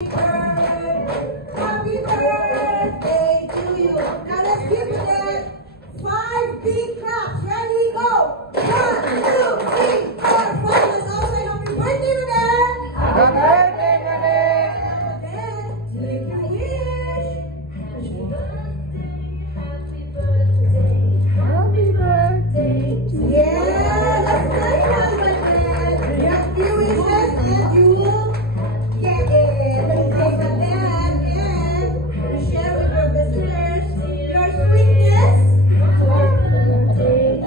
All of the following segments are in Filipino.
Happy birthday to you. Now let's give it 5 big claps. Ready, go. 1, 2, 3, 4, 5. Let's all say happy birthday, Madad. Happy birthday, Madad. Madad, make your wish. Happy birthday to you. Yeah, let's play now, Madad. You have few wishes and you will get it. Say Madad and you share with your visitors your sweetness.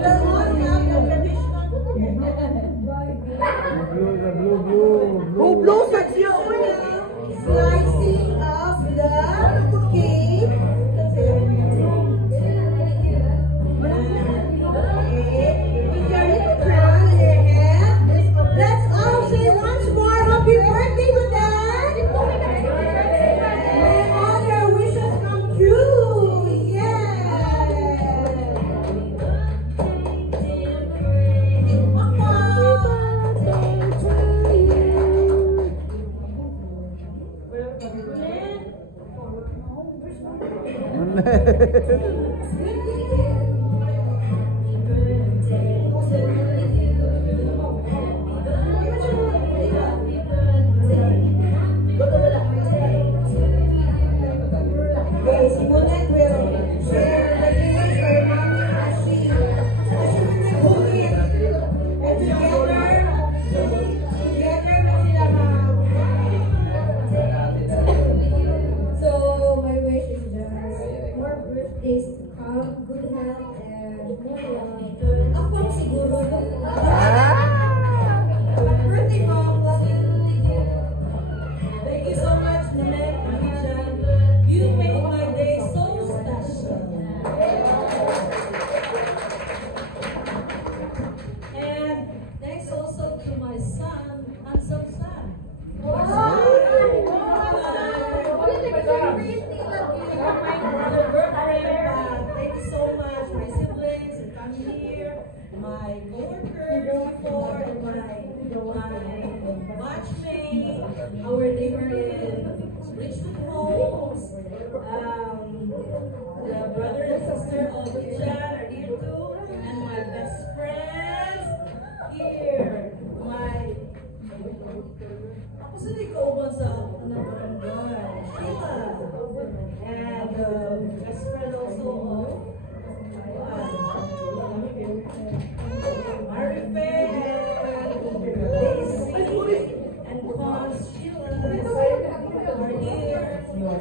The one have the traditional. Oh, blue sex you. Slicing of the cake. With your little crown in your head. Let's all say once more, happy birthday, Madad. May all your wishes come true. Yeah. Okay, si Monet will share the wish for mommy as she will be holding and together So my wish is just more birthdays to come, good health, and more love. Ako siguro. birthday mom. Thank you so much, Monet, Richard. You made my day so special. And thanks also to my son, handsome son. Thank you so much, my siblings and coming here, my co-workers before, and my batchmate, our neighbor in Richmond Homes, the brother and sister of Richard are here too, and my best friends here, ako sa likauban sa barangay, Sheila, and best friend also of Marife and Daisy and Cons Sheila are here.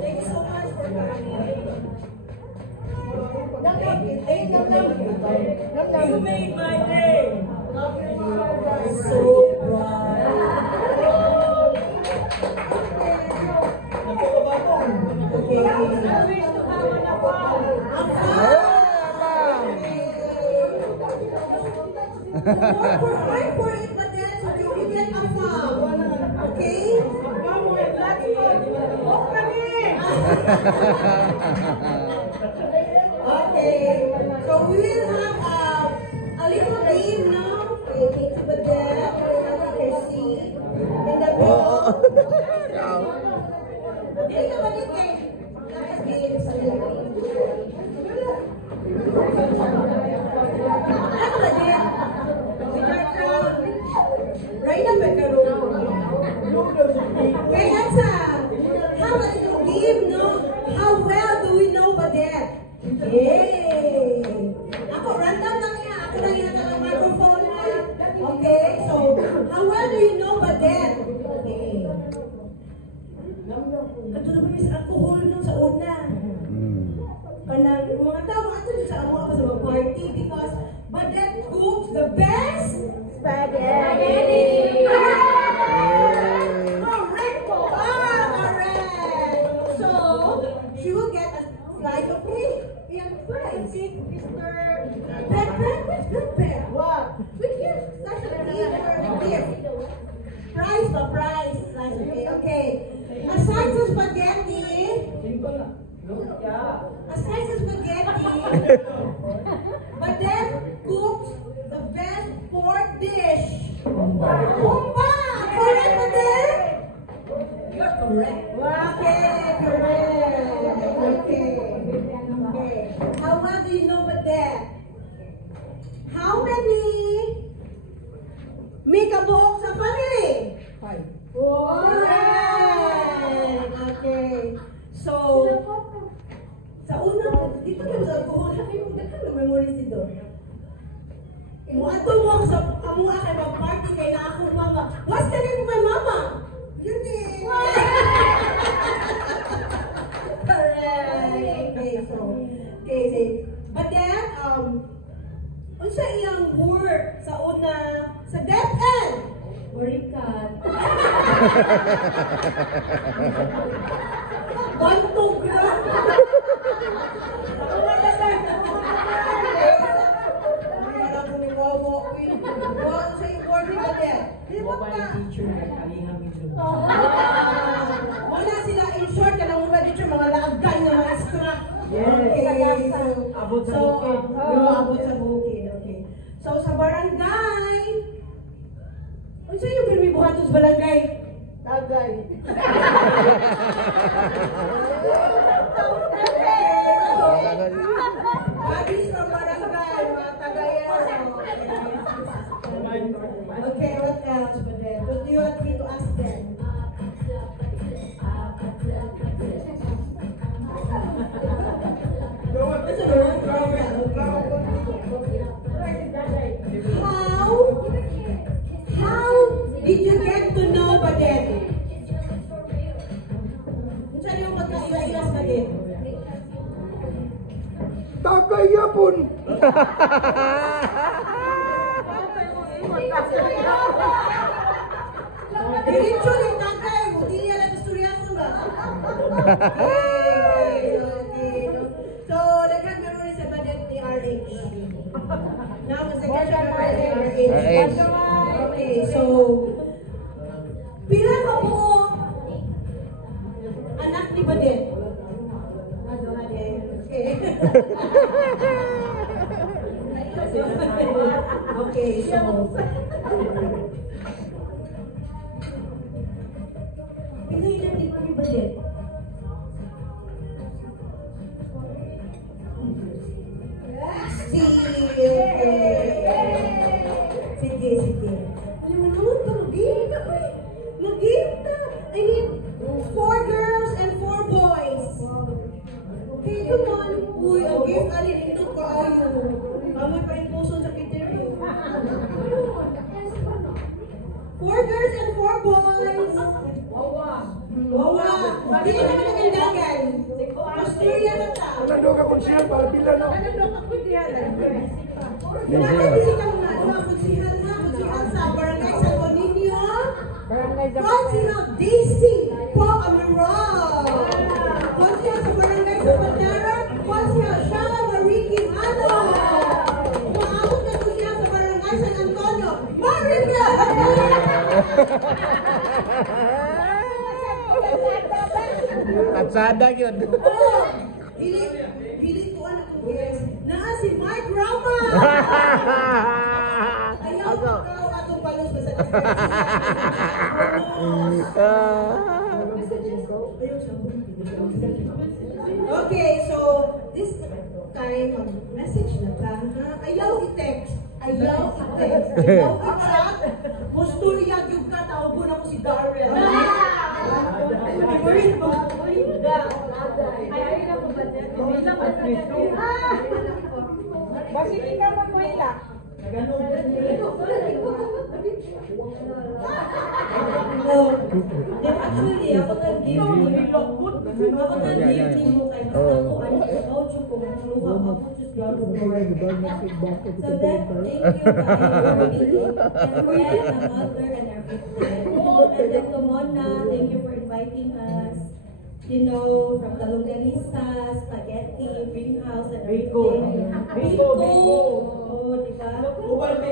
Thank you so much for coming. Thank you. You made my day so bright. Okay. I wish to have an award. Work hard for it, but then so you will get a farm. Okay? Okay. So we will have a little game now. Okay, to the deck. Okay, see. In the middle. Hindi ka ba din kayo? Game sa little. Ano ba din? Right up at the room. Okay, that's how about you give, no? How well do we know Badette? Yay! Ako, random lang yan. Ako lang yan ang microphone na. Okay, so, how well do you know Badette? Okay. Kato na ba yung sa alcohol nung sa una? Kanang mga tao, ato sa mga sa mga party because Badette cooks the best spaghetti. Correct. So, she will get a slice of cake and fries. Mr. Pepper? What's Pepper? What? We give such a gift. Price ba? Price. Slice of cake. Okay. Aside from spaghetti, Badette cooks the best pork dish. Humba! Correct, Badette? You're correct. Okay, correct. Okay. How well do you know about that? How many may kabuok sa family? 5. Correct. Okay. So, sa una, dito lang sa buhok, sabi mo, dito na memories dito. Muadto mo sa amua kay mag-party kay na ako mama. What's the name of my mama? Yun eh. Correct. Okay, but then, unsa iyang work sa una, sa DepEd? Burikat. Bantog na. Wala sila in short ka lang mga teacher, mga laagdan na mga extra. Okay. Abot sa So, bukid. abot sa bukid. Okay. So, sa barangay, unsa yung pirmi buhatos barangay? Tagay. Buddies from barangay, mga tagayan. Okay, what else but then? What do you want me to ask them? How did you get to know Badet? Saan yung pagka-ilas Badet? Tagay yapon. Diretso ni Tagay, buti niya lang istorya ko ba? Okay. So, nagkakaroon sa Badet ni RH. Now, mas nagkakaroon ni RH. Okay, so, pila ka po anak ni Badet? Okay, so pila ilan ni Badet? Sige. Alam mo naman ito, mag-game ka. I need 4 girls and 4 boys. Okay, come on. Uy, ang gift, alin, ito ka ayo. Mamay pa yung puso sa kriterio. 4 girls and 4 boys. Wawa. Hindi ka naman nagandagan. Australia na ta. Ano ka kung siya para pila no? Nakabisita mo na, kunsihal sa Barangay Santo Niño. Kunsihal DC po Amiral. Kunsihal sa Barangay Zapatero. Kunsihal Shala Mariki Hano. Maabot na kunsihal sa Barangay San Antonio. Marika! Atsada yun. Oh, dili ko ano ko guys. Naa si Mark Rama. Ayaw ko atong palos sa Okay, so this time message na ta. Ayaw i-text. Ayaw i-chat. Musturya gyud ka tawgon ako si Darrell. Bakit hindi ka magwila? Actually, ako nag-give mo kay mas ako ko magluha ako just grab the So that, thank you and then my mother and everything. And then to Mona, thank you for inviting us. You know, from the Longanisa, spaghetti, greenhouse, and everything. Rico! Oh, diba? Kubal!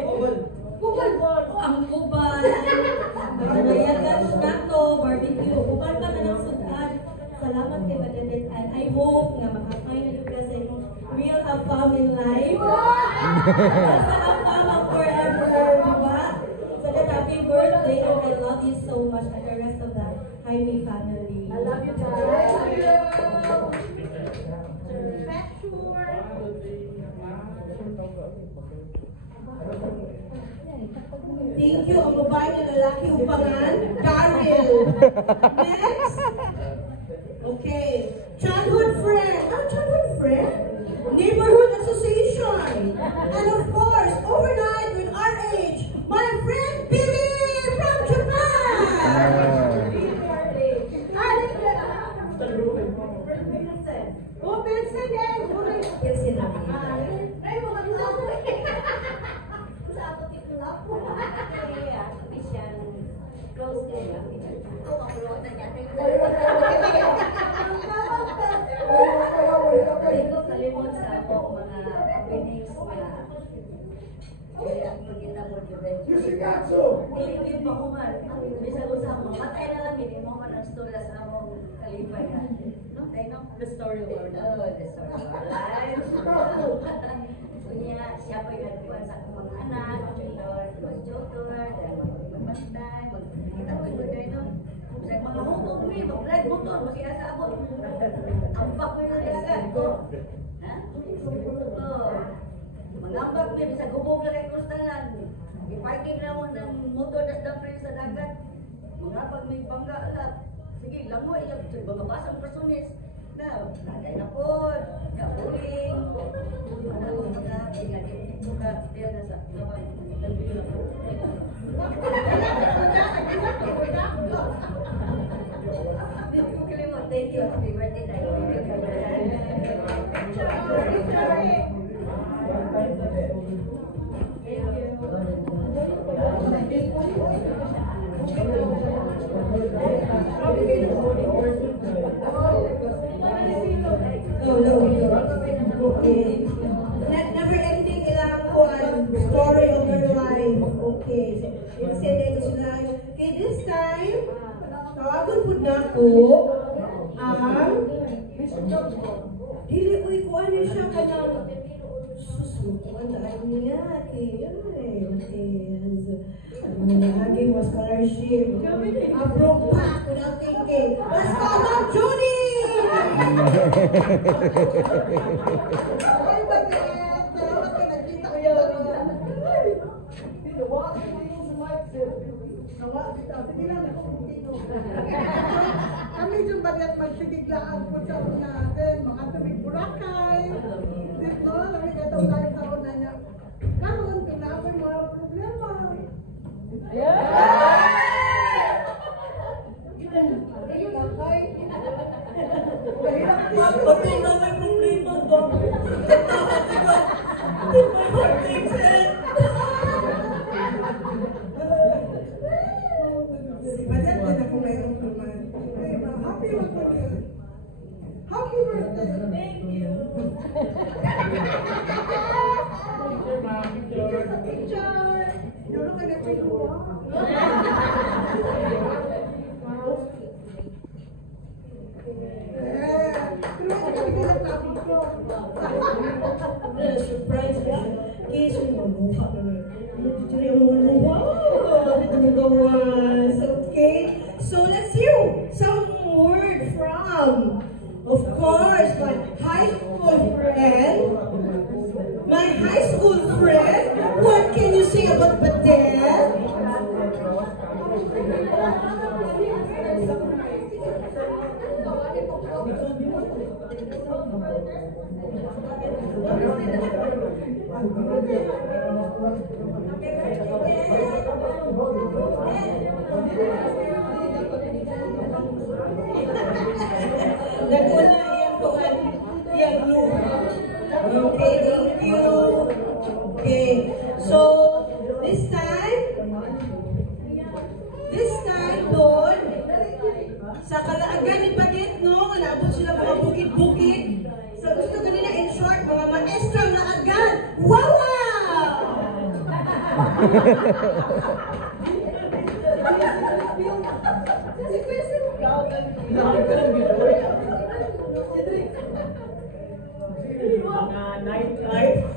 Ang kubal! Mayagan, nato, barbecue. Kubal ka na ng sudan. Salamat kay Badet. And I hope nga makafind na ka sa inyong real afam in life. Sa afam forever, diba? So that happy birthday and I love you so much and the rest of the Jaime family. I love you guys. Thank you, ang babae na lalaki upangan, Daryl. Next. Okay. Childhood friend. Ano childhood friend? Neighborhood association. And of course, overnight with RH, my friend Bibi from Japan. Oh, Vincent, eh. Kasi na. Hindi ko kalimot sa akong mga openings na magkita mo Hindi pa ko man. Bisa ko sa mga matay na lang, hindi mo man ang storya sa akong kalipay na. No? The story of our life. The story of our life. Kunya, siya po yung nagkuhan sa akong mga anak, mag-joker, magbantay, magkita ko yung day no. Sa mga hukong mi, mag-drive motor, masaya sa abot. Ampak ko yung agad ko. Ha? Mangambak mi, bisa gubog na kay Krustanan. I-parking na mo ng motor na dampre sa dagat. Mangambak may bangga lang. Sige, langoy lang. Mga basang personis. Na, nagay na po. Uling. Ano, mga pinagin ko ka. Diyan na sa labang. Thank you. Happy birthday tayo. Okay. Never ending ilang story of your life. Okay. Instead, ito sila. Okay, this time, tawagon po na ako ang dili uy ko ano siya ka ng susukuan dahil niya kaya lagi was scholarship approve pa without thinking. Let's call up Judy! Ay bakit? Salamat ka nagkita ko yun. Nawa ko yung sumaksip. Nawa kita. Sige lang ako dito. Kami yung baliat magsigiglaan po sa natin. Mga tumig Boracay. Dito, kami katong kahit taon na niya. Karoon, pinapay mga problema. Pati na may problema ba? Baliat na ako mayroong tuman. Happy birthday. Happy birthday. Thank you. Picture. Yun ka na pinuha. Surprise ka. Kiso mo mukha ka na. Wow! Ito mo gawas. Okay. So let's hear some word from, of course, my high school friend. My high school friend. What can you say about Badel? Naguna yung tuwan, yung lupa. Okay, thank you. Okay, so this time doon, sa Kalaagan ni Padit, no, naabot sila mga bukid-bukid. So gusto kanina in short, mga maestra na agad. Wow! Nightlife.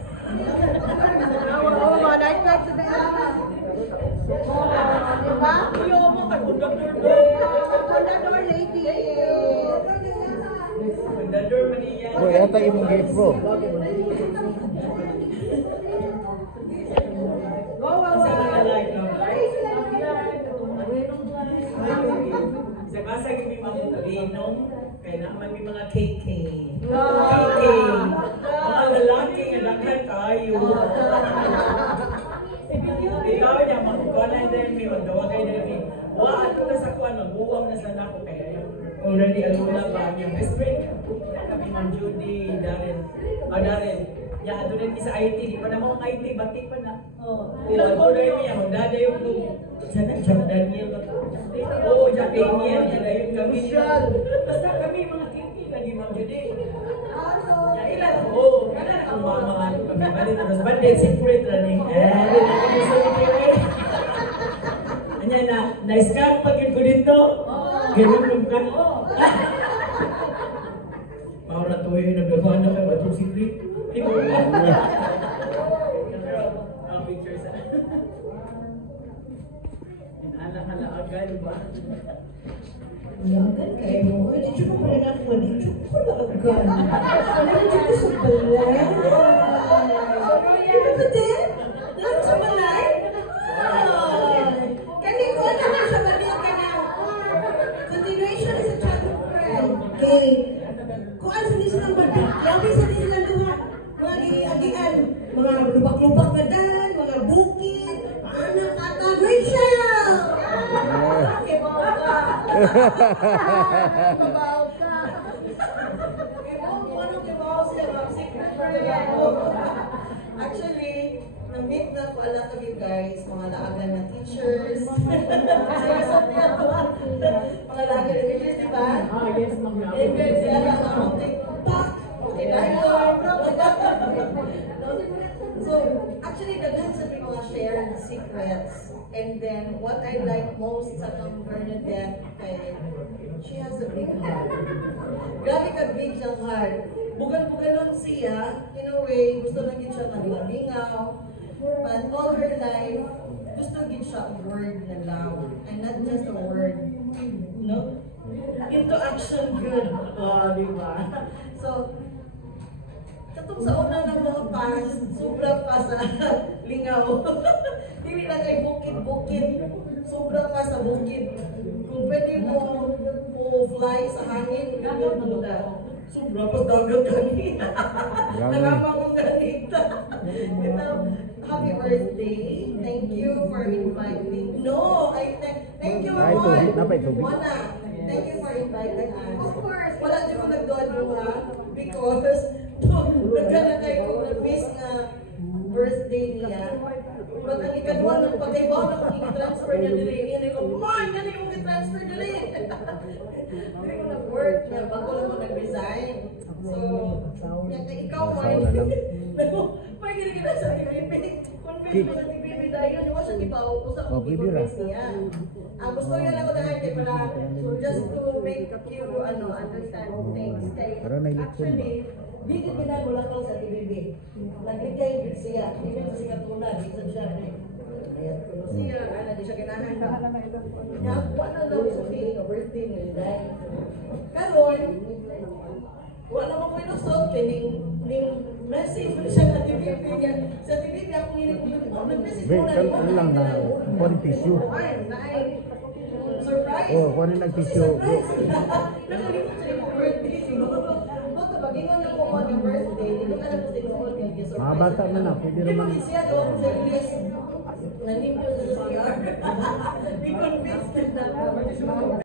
Oo, nightlife sa daan. Diba? Ayaw mo, kay conductor ba? Fundador lady. Fundador man iyan. Bro, yata imong gift, bro. Sa mga like, no? Sa basa kami mamutulinom, kaya naman may mga KK. KK. Mga lalaki nga daghan kayo. Ikaw niya, makukuha na din, may magawa kayo na rin. Wa, ato na sa kuwan, magbuwang na sa nako kaya already alula ba niyang best friend. Kami man Judy, Darren. Darren. Ya, ato rin sa IT, di pa na mga IT, batik pa na. Ilang ko na yun, yung dada yung Jack Daniel. Oo, Jack Daniel, yan na yung kami. Basta kami mga kinki, lagi mga Judy. Ya, ilan, oo, kada na ang mga ano kami. Balik na, mas bandit, separate running. Anya na, na-scam pag yun ko dito. Ganun yung ka. Maura tuwa yung nagagawa na kayo, batong secret. Ikaw na. Ang pictures. Ala-ala-agal ba? Yagan kayo mo. Dito ko pala na ako. Dito ko na agad. Dito ko sa balay. Dito ba din? Dito sa balay? Kani ko na sa balay ka na. Continuation is a childhood friend. Okay. Kung ano sa silang banda, yabi sa silang duha. Mga giagian, mga lubak-lubak na dan, mga bukid, anak ata, Rachel! Okay, bawa ka. Babaw ka. Kibaw siya, mga secret friend. Actually, na-meet na ko ala kami guys, mga laagan na teachers. Seryoso niya to. Mga laagan na teachers, di ba? Yes, ma'am. And then sila na akong TikTok. So, actually, daghan sa mga shared secrets. And then, what I like most sa kang Bernadette, kay, she has a big heart. Grabe ka big siyang heart. Bugal-bugalon siya, in a way, gusto lang din siya malingaw. But all her life, gusto din siya a word na love. And not just a word. No? Into action good. Di ba? So, katong sa una ng mga past, sobra pa sa lingaw. Dili lang kay bukid-bukid, sobra pa sa bukid. Kung pwede mo fly sa hangin, ganyan mo na. Sobra pa sa dagat kanina. Nangama mong ganita. Happy birthday. Thank you for inviting. No, thank you, Mona. Mona, thank you for inviting us. Of course. Wala din ko nagdodo ha. Because, nagkana kayo kung nag-miss na birthday niya. But ang ikaduha ng pag-ibaw na kung i-transfer niya dili. Yan ay ko, man, yan ay kong i-transfer dili. Hindi ko nag-work niya. Bago lang mo nag-resign. So, ikaw, man. May gini-gina sa TVB. Convince mo sa TVB dahil yun. Yung sa ibaw, usap mo i-convince niya. Gusto niya lang ko na hati para just to make you understand things. Actually, di ka ginagulakaw sa TVB. Nag-retay siya. Hindi mo siya katuna. Di sa siya. Siya, di siya kinahan ka. Wala daw sa feeling of birthday niya. Dahil, karon, wala mo ko inusot. Ning message mo siya sa TVB niya. Sa TVB ako nag-message mo na. Ano lang na, one tissue. Surprise! Oh, kung ano nag-tissue. Nakalimot sa yung birthday. Siguro, gingon na po mo ng birthday, dito ka na po sinuhol niya yung surprise. Mga bata man na, pwede naman. Di ba siya doon sa list? Nanimpo sa CR. Be convinced na